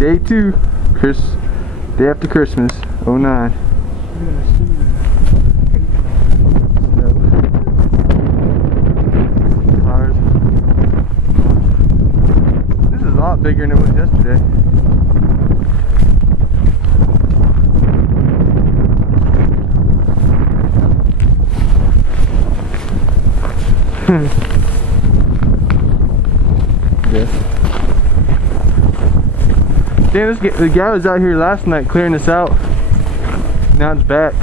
Day 2, day after Christmas, 09. Cars. This is a lot bigger than it was yesterday. Yeah. Damn, the guy was out here last night clearing this out. Now it's back.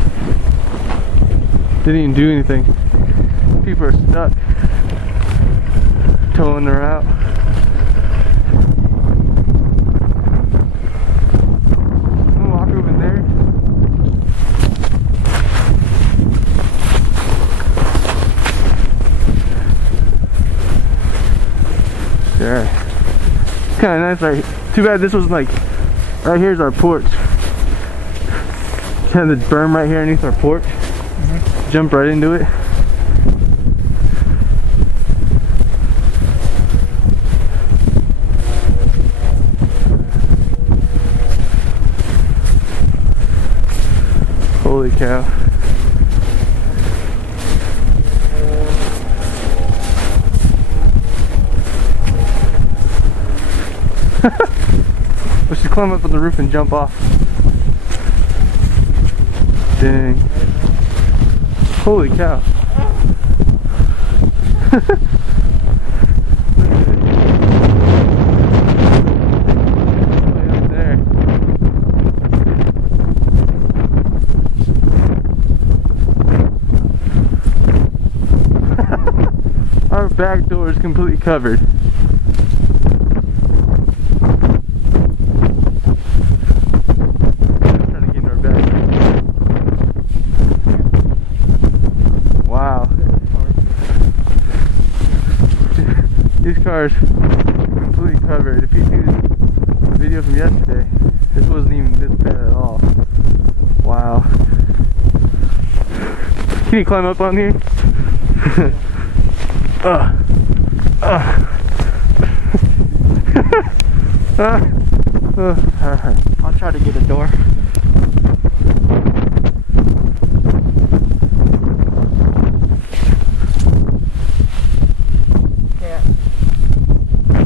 Didn't even do anything. People are stuck towing their route. I'm gonna walk over there. Yeah. It's kind of nice, right? Too bad this was like, right here's our porch. Just have this berm right here underneath our porch. Jump right into it. Holy cow. We should climb up on the roof and jump off. Dang. Holy cow. Way up there. Our back door is completely covered. These cars completely covered. If you see this video from yesterday, this wasn't even this bad at all. Wow. Can you climb up on here? I'll try to get a door.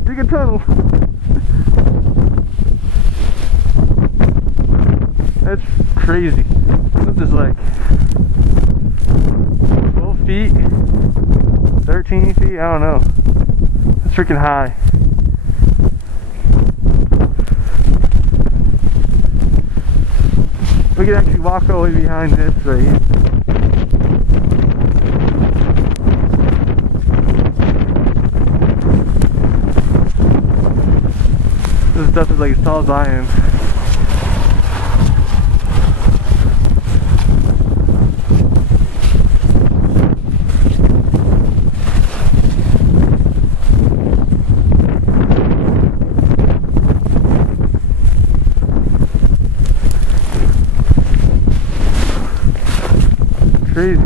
Dig a tunnel. That's crazy. This is like 12 feet, 13 feet, I don't know. It's freaking high. We can actually walk all the way behind this right here. This stuff is like as tall as I am. Crazy.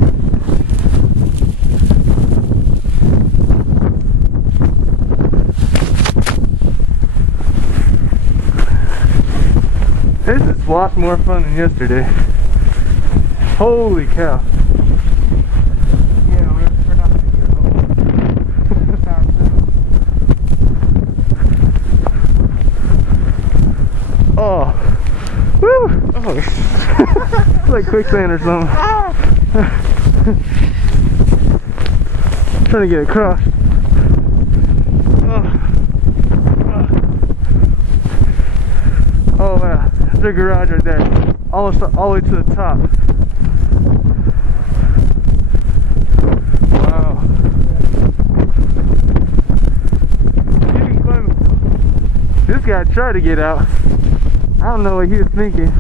This is a lot more fun than yesterday. Holy cow. Yeah, we're not gonna get it. Oh. Woo! Oh. It's like quicksand or something. Trying to get across. Oh wow, there's a garage right there. Almost all the way to the top. Wow. You can climb. This guy tried to get out. I don't know what he was thinking.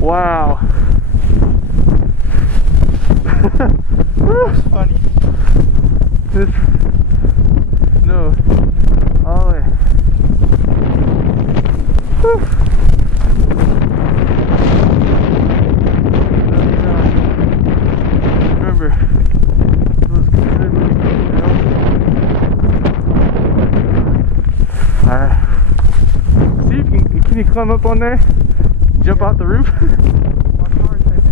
Wow. That's funny. This, no, all the way. Whew. Remember, it was good, you know? Alright. See if you can you climb up on there? Jump out the roof? My car's in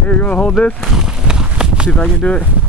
Here, you wanna hold this? See if I can do it.